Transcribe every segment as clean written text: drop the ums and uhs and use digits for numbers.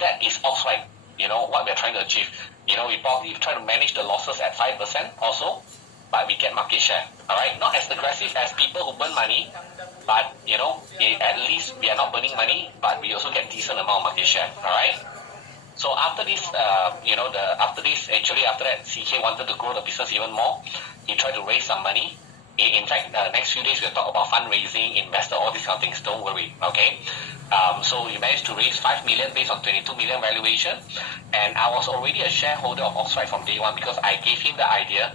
that is Oxford. What we're trying to achieve. We probably try to manage the losses at 5% also, but we get market share. All right, not as aggressive as people who burn money, but at least we are not burning money, but we also get decent amount of market share. All right. So after this, after that, CK wanted to grow the business even more. He tried to raise some money. In fact, next few days we'll talk about fundraising, investor, all these kind of things. Don't worry, okay? So we managed to raise 5 million based on 22 million valuation, and I was already a shareholder of Oxford from day one because I gave him the idea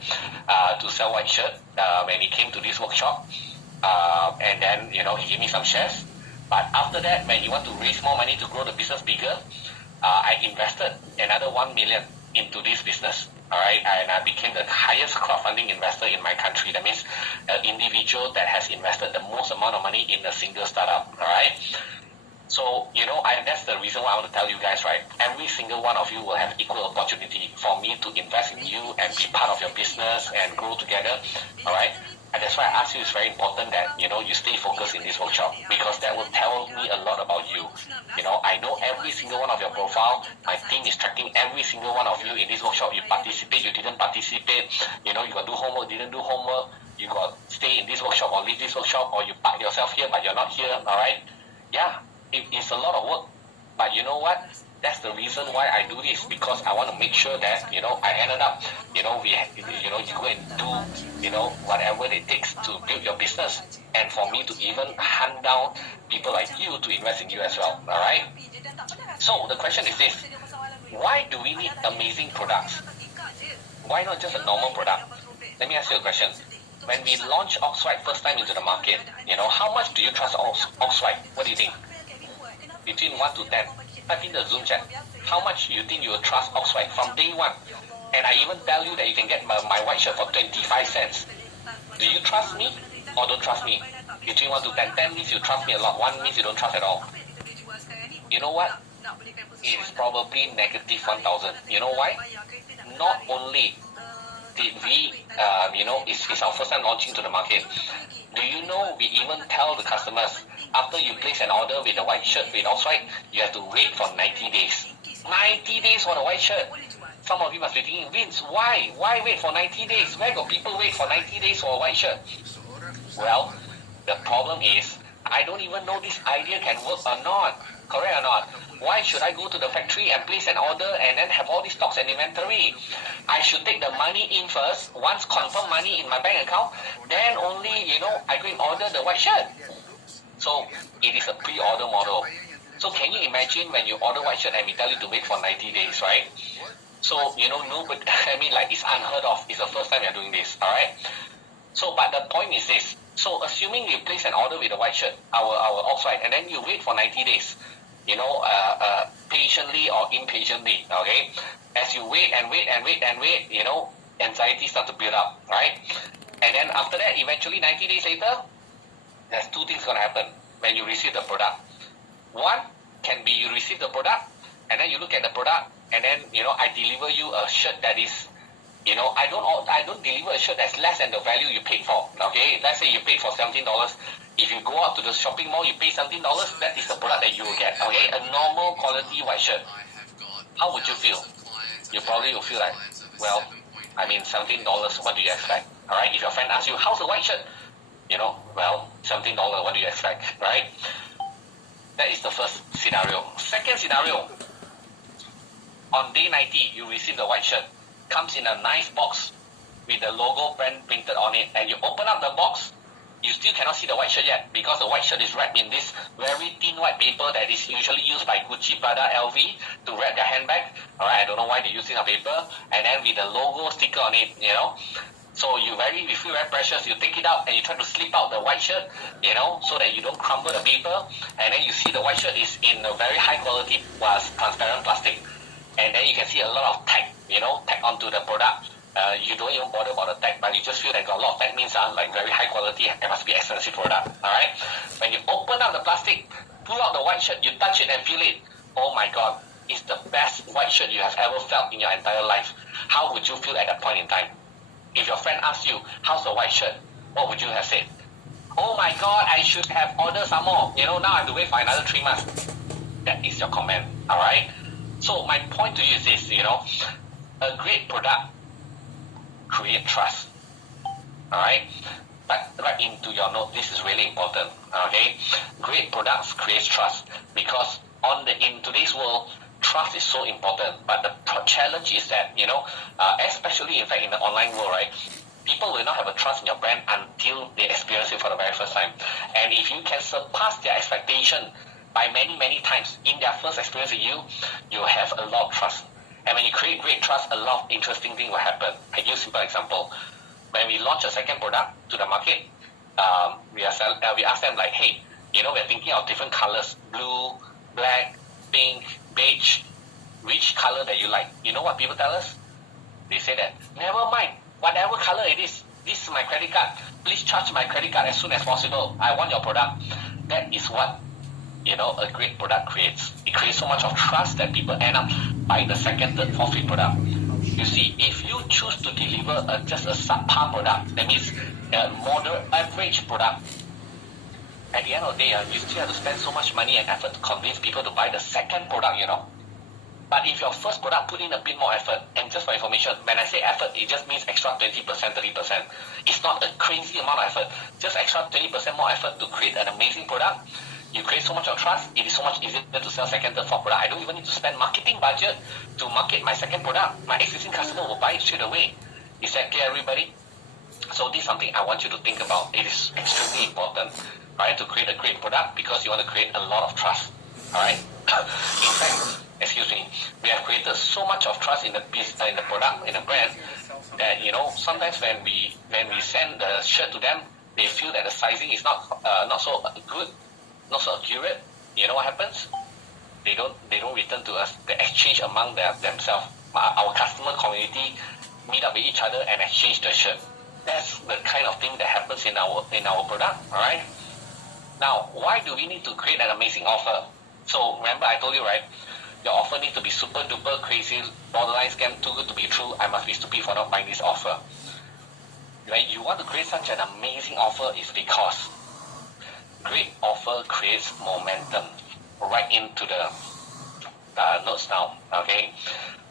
to sell white shirt when he came to this workshop, and then he gave me some shares. But after that, when he want to raise more money to grow the business bigger, I invested another 1 million into this business. All right, and I became the highest crowdfunding investor in my country. That means an individual that has invested the most amount of money in a single startup. All right. So, that's the reason why I want to tell you guys, right? Every single one of you will have equal opportunity for me to invest in you and be part of your business and grow together. All right. And that's why I ask you, it's very important that, you stay focused in this workshop, because that will tell me a lot about you. I know every single one of your profile. My team is tracking every single one of you in this workshop. You participate, you didn't participate, you got to do homework, didn't do homework, you got to stay in this workshop or leave this workshop, or you park yourself here but you're not here, all right? Yeah, it's a lot of work, but you know what? That's the reason why I do this, because I want to make sure that, I ended up, you go and do, whatever it takes to build your business, and for me to even hunt down people like you to invest in you as well, all right? So the question is this: why do we need amazing products? Why not just a normal product? Let me ask you a question. When we launched Oxford first time into the market, how much do you trust Oxford? What do you think? Between 1 to 10. Type in the Zoom chat. How much you think you will trust Oxford from day one? And I even tell you that you can get my white shirt for 25 cents. Do you trust me or don't trust me? Between 1 to 10. 10 means you trust me a lot. 1 means you don't trust at all. You know what? It is probably negative 1,000. You know why? Not only did we, it's our first time launching to the market. Do you know we even tell the customers, after you place an order with a white shirt with Oxford, you have to wait for 90 days. 90 days for the white shirt. Some of you must be thinking, Vince, why? Why wait for 90 days? Where do people wait for 90 days for a white shirt? Well, the problem is, I don't even know this idea can work or not. Correct or not? Why should I go to the factory and place an order and then have all these stocks and inventory? I should take the money in first. Once confirm money in my bank account, then only, I go and order the white shirt. So it is a pre-order model. So can you imagine when you order white shirt and we tell you to wait for 90 days, right? So, nobody, it's unheard of. It's the first time you're doing this, all right? So, but the point is this. So, assuming you place an order with a white shirt, our Oxford, and then you wait for 90 days, patiently or impatiently, okay? As you wait and wait and wait and wait, anxiety starts to build up, right? And then after that, eventually 90 days later, there's two things going to happen when you receive the product. One can be you receive the product, and then you look at the product, and then, I deliver you a shirt that is, I don't deliver a shirt that's less than the value you paid for, okay? Let's say you paid for $17. If you go out to the shopping mall, you pay $17, that is the product that you will get, okay? A normal quality white shirt. How would you feel? You probably will feel like, well, $17, what do you expect? All right, if your friend asks you, how's the white shirt? Well, $17, what do you expect, right? That is the first scenario. Second scenario, on day 90, you receive the white shirt. Comes in a nice box with the logo brand printed on it, and you open up the box, you still cannot see the white shirt yet, because the white shirt is wrapped in this very thin white paper that is usually used by Gucci, Prada, LV to wrap their handbag. Alright, I don't know why they use this paper, and then with the logo sticker on it, So you feel very precious. You take it out and you try to slip out the white shirt, so that you don't crumble the paper, and then you see the white shirt is in a very high quality transparent plastic, and then you can see a lot of tag, tag onto the product. You don't even bother about the tag, but you just feel like a lot of tag means like very high quality, it must be expensive product, alright? When you open up the plastic, pull out the white shirt, you touch it and feel it, oh my god, it's the best white shirt you have ever felt in your entire life. How would you feel at that point in time? If your friend asks you, how's the white shirt? What would you have said? Oh my god, I should have ordered some more. Now I have to wait for another 3 months. That is your comment, alright? So my point to you is this, a great product create trust. All right? But right into your note, this is really important. Okay? Great products create trust because in today's world, trust is so important. But the challenge is that, especially in fact in the online world, right? People will not have a trust in your brand until they experience it for the very first time. And if you can surpass their expectation by many, many times in their first experience with you, you have a lot of trust. And when you create great trust, a lot of interesting things will happen. I use a simple example. When we launch a second product to the market, we ask them like, hey, we're thinking of different colors, blue, black, pink, beige, which color that you like. You know what people tell us? They say that, never mind, whatever color it is, this is my credit card. Please charge my credit card as soon as possible. I want your product. That is what a great product creates. It creates so much of trust that people end up buying the second, third, fourth, fifth product. You see, if you choose to deliver just a subpar product, that means a moderate, average product, at the end of the day, you still have to spend so much money and effort to convince people to buy the second product, But if your first product put in a bit more effort, and just for information, when I say effort, it just means extra 20%, 30%. It's not a crazy amount of effort. Just extra 20% more effort to create an amazing product. You create so much of trust, it is so much easier to sell second, third, fourth product. I don't even need to spend marketing budget to market my second product. My existing customer will buy it straight away. Is that clear, everybody? So this is something I want you to think about. It is extremely important, right, to create a great product because you want to create a lot of trust. All right? In fact, we have created so much of trust in the product, in the brand, that sometimes when we send the shirt to them, they feel that the sizing is not so good, not so accurate. You know what happens? They don't return to us. They exchange among themselves. Our customer community meet up with each other and exchange the shirt. That's the kind of thing that happens in our product. All right. Now, why do we need to create an amazing offer? So remember, I told you, right? Your offer needs to be super duper crazy, borderline scam, too good to be true. I must be stupid for not buying this offer. Right? You want to create such an amazing offer is because great offer creates momentum. Right into the notes now. Okay.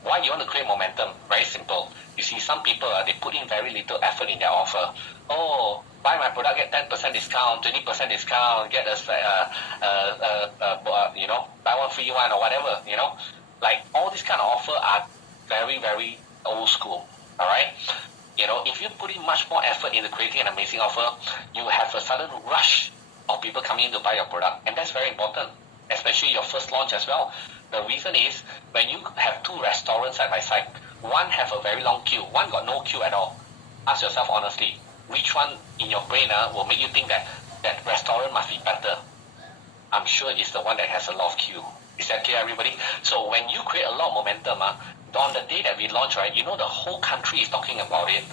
Why you want to create momentum? Very simple. You see, some people they put in very little effort in their offer. Oh, buy my product, get 10% discount, 20% discount, get buy one free one or whatever. Like all these kind of offer are very, very old school. All right. If you put in much more effort into creating an amazing offer, you have a sudden rush of people coming in to buy your product, and that's very important, especially your first launch as well. The reason is when you have two restaurants side by side, one have a very long queue, one got no queue at all. Ask yourself honestly, which one in your brain will make you think that restaurant must be better? I'm sure it's the one that has a lot of queue. Is that clear, everybody? So when you create a lot of momentum, on the day that we launch, right, the whole country is talking about it,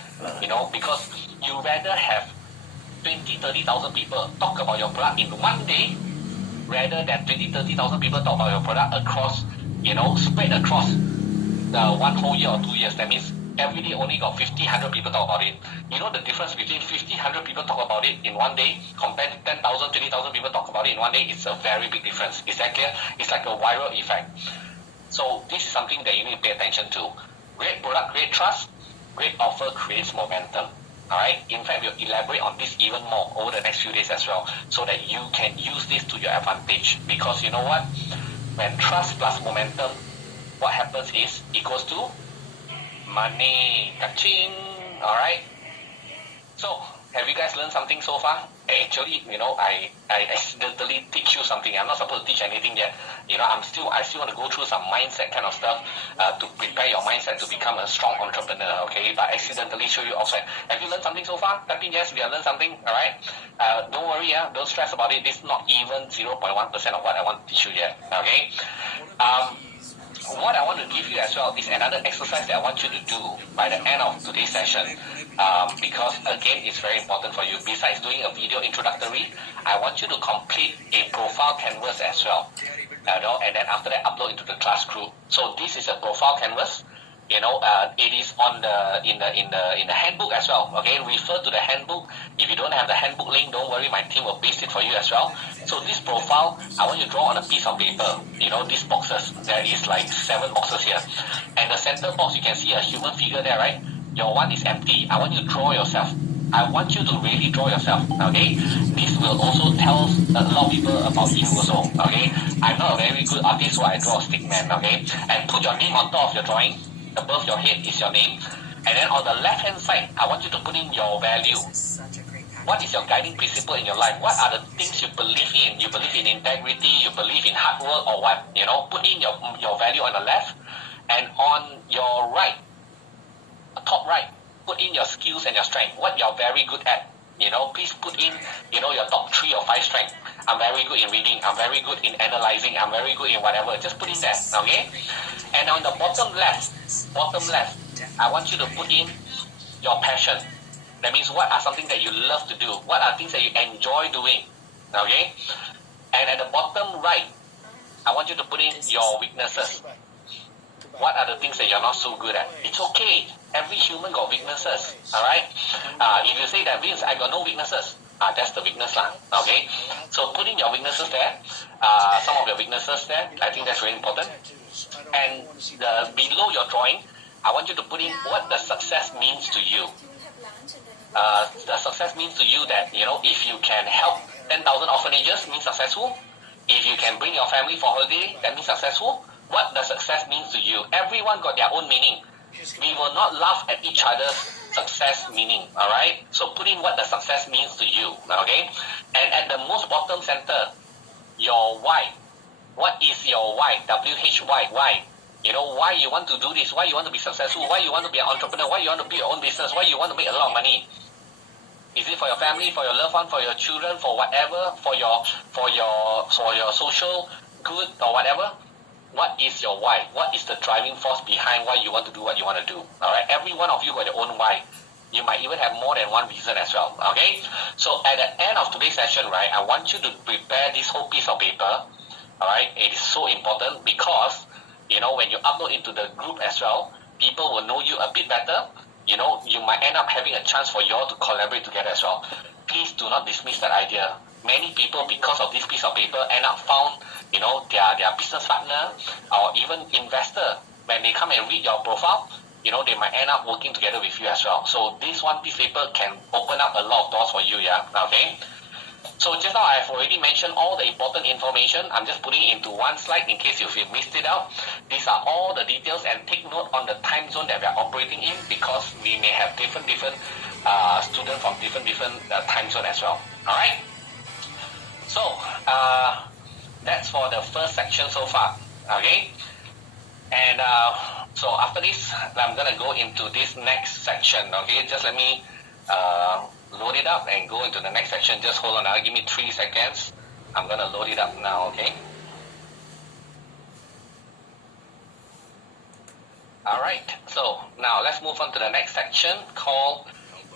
because you rather have 20, 30,000 people talk about your product in one day rather than 20, 30,000 people talk about your product across, spread across the one whole year or 2 years. That means every day only got 50, 100 people talk about it. The difference between 50, 100 people talk about it in one day compared to 10,000, 20,000 people talk about it in one day, it's a very big difference. Is that clear? It's like a viral effect. So this is something that you need to pay attention to. Great product creates trust. Great offer creates momentum. Alright? In fact, we'll elaborate on this even more over the next few days as well, so that you can use this to your advantage. Because you know what? When trust plus momentum, what happens is equals to money. Ka-ching! Alright? So, have you guys learned something so far? Actually, I accidentally teach you something. I'm not supposed to teach anything yet. I still want to go through some mindset kind of stuff to prepare your mindset to become a strong entrepreneur, okay? But accidentally show you outside. Have you learned something so far? Typing yes, we have learned something, all right? Don't worry, don't stress about it. This is not even 0.1% of what I want to teach you yet, okay? What I want to give you as well is another exercise that I want you to do by the end of today's session, because again, it's very important for you. Besides doing a video introductory, I want you to complete a profile canvas as well, and then after that upload into the class group. So this is a profile canvas. it is on the handbook as well. Okay, refer to the handbook. If you don't have the handbook link, don't worry, my team will paste it for you as well. So this profile, I want you to draw on a piece of paper. These boxes. There is like 7 boxes here, and the center box you can see a human figure there, right? Your one is empty. I want you to draw yourself. I want you to really draw yourself. Okay, this will also tell a lot of people about you also. Okay, I'm not a very good artist, so I draw a stick man. Okay, and put your name on top of your drawing. Above your head is your name, and then on the left hand side, I want you to put in your value. What is your guiding principle in your life? What are the things you believe in? You believe in integrity, you believe in hard work, or what? Put in your value on the left, and on your right, top right, put in your skills and your strength. What you're very good at. Please put in, your top 3 or 5 strengths. I'm very good in reading. I'm very good in analyzing. I'm very good in whatever. Just put in there, okay? And on the bottom left, I want you to put in your passion. That means what are something that you love to do? What are things that you enjoy doing, okay? And at the bottom right, I want you to put in your weaknesses. What are the things that you're not so good at? It's okay. Every human got weaknesses, all right? If you say that, Vince, I got no weaknesses, that's the weakness lah, okay? So put in your weaknesses there, some of your weaknesses there. I think that's very important. And below your drawing, I want you to put in what the success means to you. The success means to you that, if you can help 10,000 orphanages, means successful. If you can bring your family for holiday, that means successful. What the success means to you. Everyone got their own meaning. We will not laugh at each other's success meaning, alright? So put in what the success means to you, okay? And at the most bottom center, your why. What is your why? W-H-Y, why? Why you want to do this, why you want to be successful, why you want to be an entrepreneur, why you want to be your own business, why you want to make a lot of money. Is it for your family, for your loved one, for your children, for whatever, for your social good or whatever? What is your why? What is the driving force behind why you want to do what you want to do? Alright, every one of you got your own why. You might even have more than one reason as well. Okay? So at the end of today's session, right, I want you to prepare this whole piece of paper. Alright, it is so important because, when you upload into the group as well, people will know you a bit better. You might end up having a chance for you all to collaborate together as well. Please do not dismiss that idea. Many people, because of this piece of paper, end up found, their business partner or even investor. When they come and read your profile, they might end up working together with you as well. So this one piece of paper can open up a lot of doors for you, yeah? Okay? So just now I've already mentioned all the important information. I'm just putting it into one slide in case if you missed it out. These are all the details, and take note on the time zone that we are operating in because we may have different students from different time zone as well. Alright? So, that's for the first section so far, okay? And so after this, I'm going to go into this next section, okay? Just let me load it up and go into the next section. Just hold on, give me 3 seconds. I'm going to load it up now, okay? Alright, so now let's move on to the next section called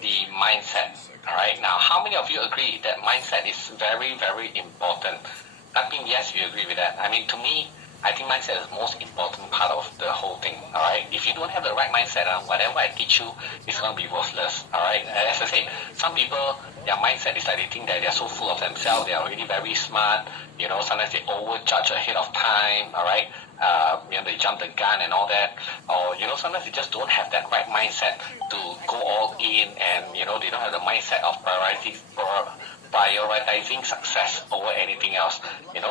the mindset. Alright, now how many of you agree that mindset is very, very important? I mean, yes, you agree with that. I mean, to me, I think mindset is the most important part of the whole thing. Alright, if you don't have the right mindset, whatever I teach you is going to be worthless. Alright, as I said, some people, their mindset is like they think that they're so full of themselves, they're already very smart, sometimes they overjudge ahead of time, alright, they jump the gun and all that, or, sometimes they just don't have that right mindset to go all in, and, they don't have the mindset of prioritizing success over anything else.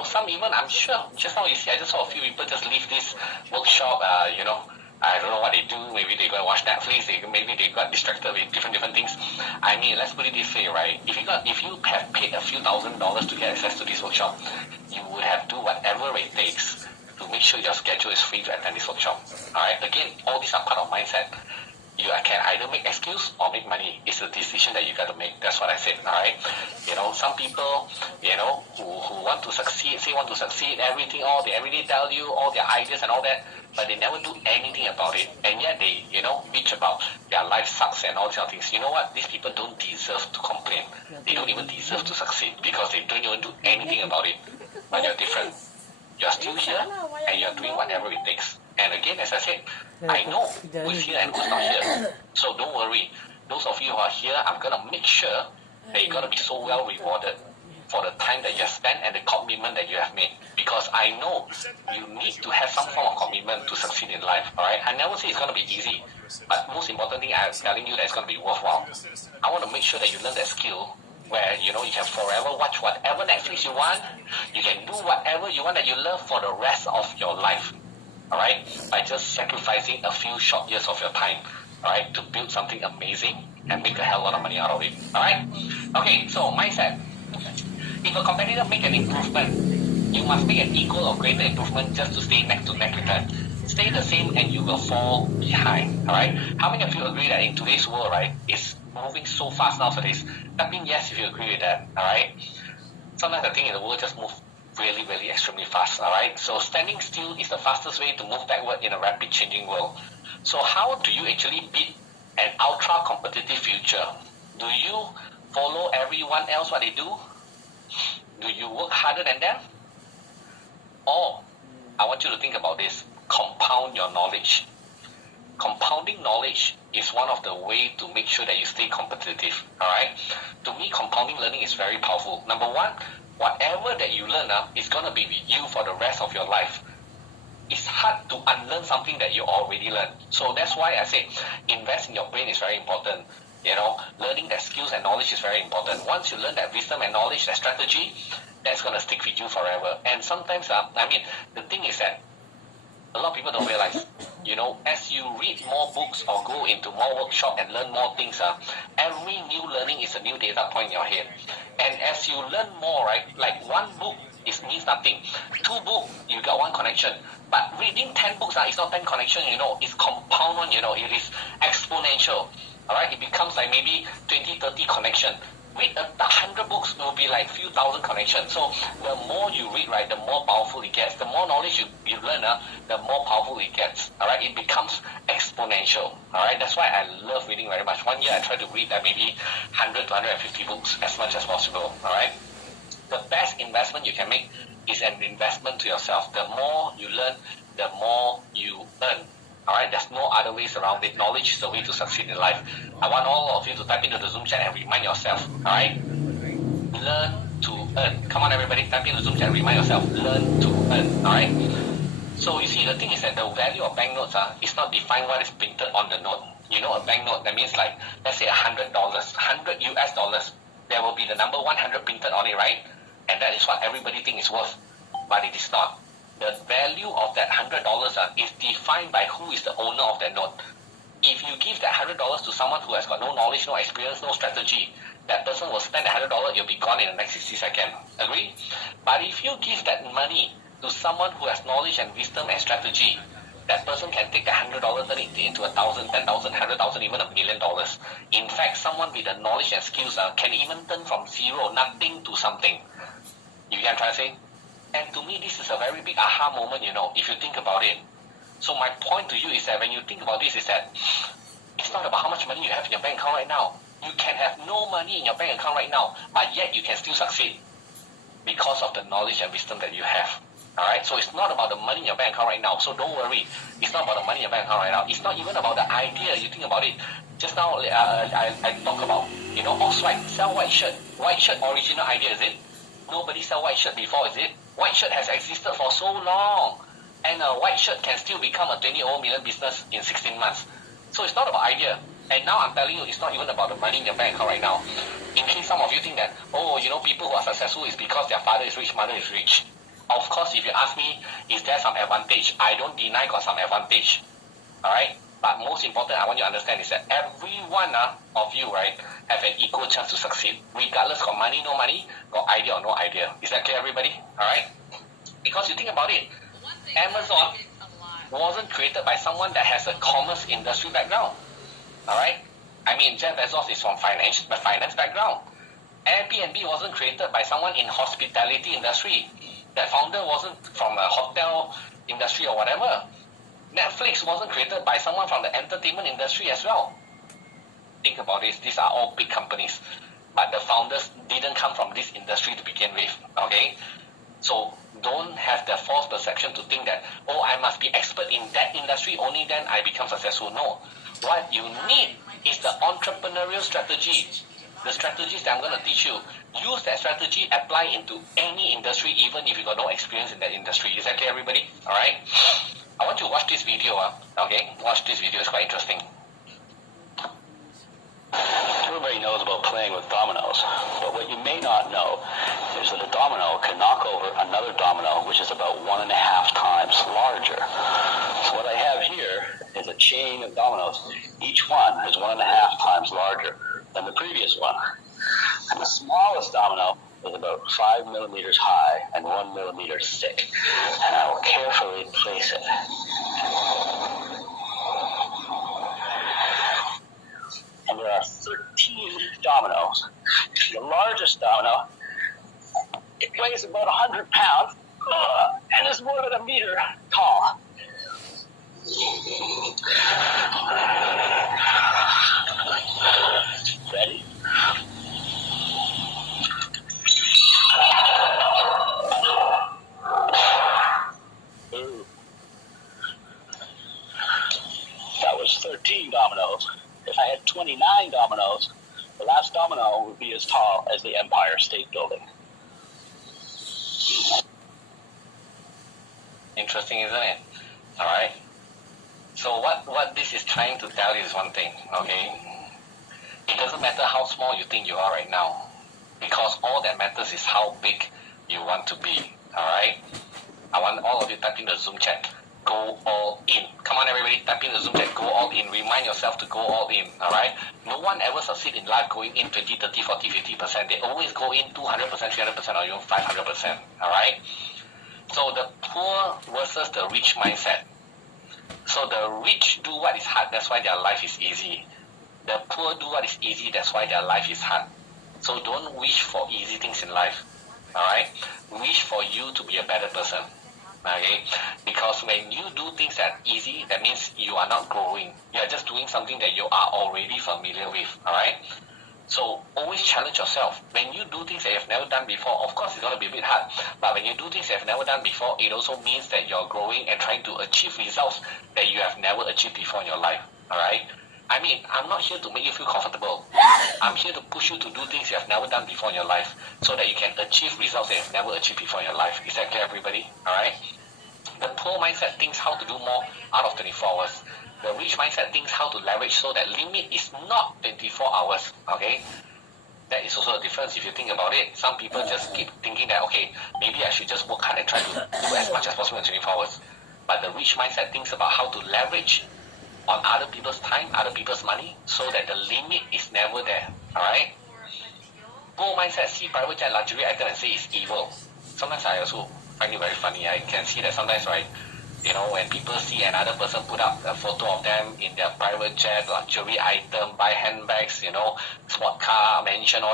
Some even, I'm sure, just now you see, I just saw a few people just leave this workshop, I don't know what they do. Maybe they go and watch Netflix. Maybe they got distracted with different things. I mean, let's put it this way, right? If you have paid a few $1,000s to get access to this workshop, you would have to do whatever it takes to make sure your schedule is free to attend this workshop. Alright, again, all these are part of mindset. You can either make excuse or make money. It's a decision that you got to make. That's what I said. Alright, some people, who want to succeed, say want to succeed, everything, they everyday tell you all their ideas and all that, but they never do anything about it, and yet they, bitch about their life sucks and all these other things. You know what? These people don't deserve to complain. They don't even deserve to succeed because they don't even do anything about it. But you're different. You're still here and you're doing whatever it takes. And again, as I said, I know who's here and who's not here. So don't worry. Those of you who are here, I'm going to make sure that you're going to be so well rewarded for the time that you have spent and the commitment that you have made. Because I know you need to have some form of commitment to succeed in life. Alright? I never say it's going to be easy. But most important thing, I'm telling you that it's going to be worthwhile. I want to make sure that you learn that skill where, you can forever watch whatever Netflix you want. You can do whatever you want that you love for the rest of your life. Alright? By just sacrificing a few short years of your time. Alright? To build something amazing and make a hell lot of money out of it. Alright? Okay, so mindset. If a competitor make an improvement, you must make an equal or greater improvement just to stay neck to neck with them. Stay the same and you will fall behind. Alright? How many of you agree that in today's world, right, it's moving so fast nowadays? That means yes if you agree with that. Alright? Sometimes the thing in the world just moves really, really extremely fast. Alright? So standing still is the fastest way to move backward in a rapid changing world. So how do you actually beat an ultra competitive future? Do you follow everyone else what they do? Do you work harder than them? Or, I want you to think about this. Compound your knowledge. Compounding knowledge is one of the ways to make sure that you stay competitive. Alright? To me, compounding learning is very powerful. Number one, whatever that you learn is going to be with you for the rest of your life. It's hard to unlearn something that you already learned. So that's why I say invest in your brain is very important. Learning that skills and knowledge is very important. Once you learn that wisdom and knowledge, that strategy, that's going to stick with you forever. And sometimes, the thing is that a lot of people don't realize, as you read more books or go into more workshop and learn more things, every new learning is a new data point in your head. And as you learn more, right, like one book means nothing. 2 books, you got 1 connection. But reading 10 books, it's not 10 connection, it's compound one, it is exponential. Alright, it becomes like maybe 20, 30 connection. Read 100 books, it will be like few thousand connections. So the more you read, right, the more powerful it gets. The more knowledge you learn, the more powerful it gets. Alright, it becomes exponential. Alright, that's why I love reading very much. One year I try to read maybe 100 to 150 books as much as possible. Alright, the best investment you can make is an investment to yourself. The more you learn, the more you earn. Alright, there's no other ways around it. Knowledge is the way to succeed in life. I want all of you to type into the Zoom chat and remind yourself. Alright? Learn to earn. Come on everybody, type into the Zoom chat and remind yourself. Learn to earn. Alright? So you see, the thing is that the value of banknotes is not defined what is printed on the note. A banknote, that means like, let's say $100, 100 US dollars. There will be the number 100 printed on it, right? And that is what everybody thinks is worth. But it is not. The value of that $100 is defined by who is the owner of that note. If you give that $100 to someone who has got no knowledge, no experience, no strategy, that person will spend the $100, it'll be gone in the next 60 seconds. Agree? But if you give that money to someone who has knowledge and wisdom and strategy, that person can take the $100, turn it into 1,000, 10,000, 100,000, even $1 million. In fact, someone with the knowledge and skills can even turn from zero, nothing, to something. You get what I'm trying to say? And to me, this is a very big aha moment, if you think about it. So my point to you is that when you think about this is that it's not about how much money you have in your bank account right now. You can have no money in your bank account right now, but yet you can still succeed because of the knowledge and wisdom that you have. Alright, so it's not about the money in your bank account right now. So don't worry. It's not about the money in your bank account right now. It's not even about the idea. You think about it. Just now, I talk about, Oxford, sell white shirt. White shirt, original idea, is it? Nobody sell white shirt before, is it? White shirt has existed for so long. And a white shirt can still become a 20 million business in 16 months. So it's not about idea. And now I'm telling you, it's not even about the money in your bank account right now. In case some of you think that, people who are successful is because their father is rich, mother is rich. Of course, if you ask me, is there some advantage? I don't deny got some advantage. Alright? But most important, I want you to understand is that every one of you, right, have an equal chance to succeed. Regardless, got money, no money, got idea or no idea. Is that clear, everybody? Alright? Because you think about it, Amazon wasn't created by someone that has a commerce industry background. Alright? I mean, Jeff Bezos is from finance background. Airbnb wasn't created by someone in hospitality industry. That founder wasn't from a hotel industry or whatever. Netflix wasn't created by someone from the entertainment industry as well. Think about this. These are all big companies. But the founders didn't come from this industry to begin with. Okay? So don't have the false perception to think that, oh, I must be expert in that industry, only then I become successful. No. What you need is the entrepreneurial strategy. The strategies that I'm going to teach you. Use that strategy, apply into any industry, even if you got no experience in that industry. Is that clear, everybody? All right? I want you to watch this video. Okay? Watch this video. It's quite interesting. Everybody knows about playing with dominoes, but what you may not know is that a domino can knock over another domino, which is about 1.5 times larger. So what I have here is a chain of dominoes. Each one is 1.5 times larger than the previous one. And the smallest domino is about 5 millimeters high and 1 millimeter thick. And I will carefully place it. And there are 13 dominoes. The largest domino, it weighs about 100 pounds and is more than 1 meter tall. Ready? Ooh. That was 13 dominoes. If I had 29 dominoes, the last domino would be as tall as the Empire State Building. Interesting, isn't it? All right. So what this is trying to tell you is one thing, okay? It doesn't matter how small you think you are right now, because all that matters is how big you want to be, all right? I want all of you type in the Zoom chat. Go all in. Come on, everybody, type in the Zoom chat. Go all in. Remind yourself to go all in, all right? No one ever succeeds in life going in 20, 30, 40, 50%. They always go in 200%, 300%, or even 500%, all right? So the poor versus the rich mindset. So the rich do what is hard, that's why their life is easy. The poor do what is easy, that's why their life is hard. So don't wish for easy things in life, all right? Wish for you to be a better person. Okay, because when you do things that are easy, that means you are not growing. You are just doing something that you are already familiar with. All right. So always challenge yourself. When you do things that you've never done before, of course it's going to be a bit hard. But when you do things that you've never done before, it also means that you're growing and trying to achieve results that you have never achieved before in your life. All right. I mean, I'm not here to make you feel comfortable. I'm here to push you to do things you have never done before in your life so that you can achieve results that you've never achieved before in your life. Is that clear, everybody? All right? The poor mindset thinks how to do more out of 24 hours. The rich mindset thinks how to leverage so that limit is not 24 hours. Okay? That is also a difference if you think about it. Some people just keep thinking that, okay, maybe I should just work hard and try to do as much as possible in 24 hours. But the rich mindset thinks about how to leverage on other people's time, other people's money, so that the limit is never there. Alright? Poor mindset see private jet luxury item and say it's evil. Sometimes I also find it very funny. I can see that sometimes, right, you know, when people see another person put up a photo of them in their private jet, luxury item, buy handbags, you know, sport car, mansion, all